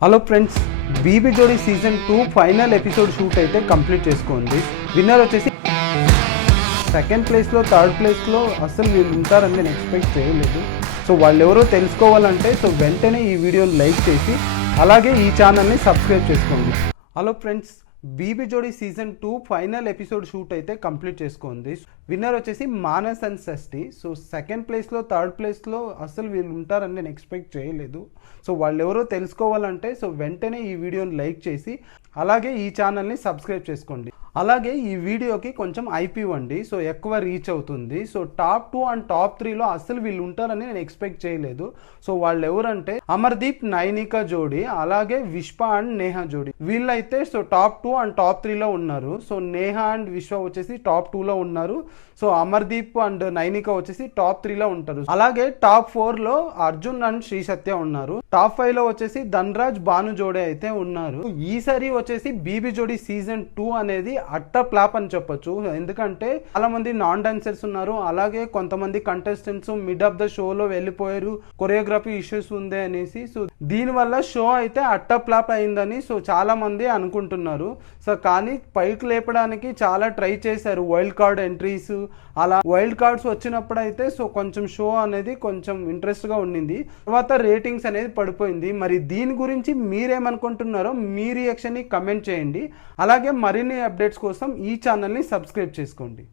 Hello friends, BB జోడీ season 2 final episode shoot అయితే complete చేసుకోండి. విన్నర్ వచ్చేసి సెకండ్ ప్లేస్లో, థర్డ్ ప్లేస్లో అసలు వీళ్ళు ఉంటారని నేను ఎక్స్పెక్ట్ చేయలేదు. సో వాళ్ళు ఎవరో తెలుసుకోవాలంటే వెంటనే ఈ వీడియోని లైక్ చేసి అలాగే ఈ ఛానల్ని సబ్స్క్రైబ్ చేసుకోండి. హలో ఫ్రెండ్స్, బీబీ జోడీ సీజన్ 2 ఫైనల్ ఎపిసోడ్ షూట్ అయితే కంప్లీట్ చేసుకోండి. విన్నర్ వచ్చేసి Manas and Shashthi. So second ప్లేస్లో, థర్డ్ ప్లేస్లో అసలు వీళ్ళు ఉంటారని నేను ఎక్స్పెక్ట్ చేయలేదు. సో వాళ్ళు ఎవరో తెలుసుకోవాలంటే వెంటనే ఈ వీడియోని లైక్ చేసి అలాగే ఈ ఛానల్ని సబ్స్క్రైబ్ చేసుకోండి. అలాగే ఈ వీడియోకి కొంచెం ఐపీ ఇవ్వండి, సో ఎక్కువ రీచ్ అవుతుంది. సో టాప్ 2 అండ్ టాప్ 3లో అసలు వీళ్ళు ఉంటారని నేను ఎక్స్పెక్ట్ చేయలేదు. సో వాళ్ళు ఎవరంటే అమర్దీప్, నైనిక జోడీ, అలాగే విశ్వ అండ్ నేహా జోడీ. వీళ్ళైతే టాప్ 2 అండ్ టాప్ 3లో ఉన్నారు. సో నేహా అండ్ విశ్వ వచ్చేసి టాప్ 2లో ఉన్నారు. సో అమర్దీప్ అండ్ నైనిక వచ్చేసి టాప్ 3లో ఉంటారు. అలాగే టాప్ 4లో అర్జున్ అండ్ శ్రీ సత్య ఉన్నారు. టాప్ 5లో వచ్చేసి ధన్రాజ్, భాను జోడీ అయితే ఉన్నారు. ఈసారి వచ్చేసి బీబీ జోడీ సీజన్ 2 అనేది అట్టర్ ఫ్లాప్ అని చెప్పొచ్చు. ఎందుకంటే చాలా మంది నాన్ డాన్సర్స్ ఉన్నారు, అలాగే కొంతమంది కంటెస్టెంట్స్ మిడ్ ఆఫ్ ద షోలో వెళ్ళిపోయారు, కొరియోగ్రఫీ ఇష్యూస్ ఉంది అనేసి. సో దీనివల్ల షో అయితే అట్టర్ ఫ్లాప్ అయిందని చాలా మంది అనుకుంటున్నారు. సో కానీ పైకి లేపడానికి చాలా ట్రై చేశారు, వైల్డ్ కార్డ్ ఎంట్రీస్, అలా వైల్డ్ కార్డ్స్ వచ్చినప్పుడు అయితే కొంచెం షో అనేది కొంచెం ఇంట్రెస్ట్గా ఉండింది. తర్వాత రేటింగ్స్ అనేది పడిపోయింది. మరి దీని గురించి మీరేమనుకుంటున్నారో మీ రియాక్షన్ని కమెంట్ చేయండి. అలాగే మరిన్ని అప్డేట్స్ కోసం ఈ ఛానల్ని సబ్స్క్రైబ్ చేసుకోండి.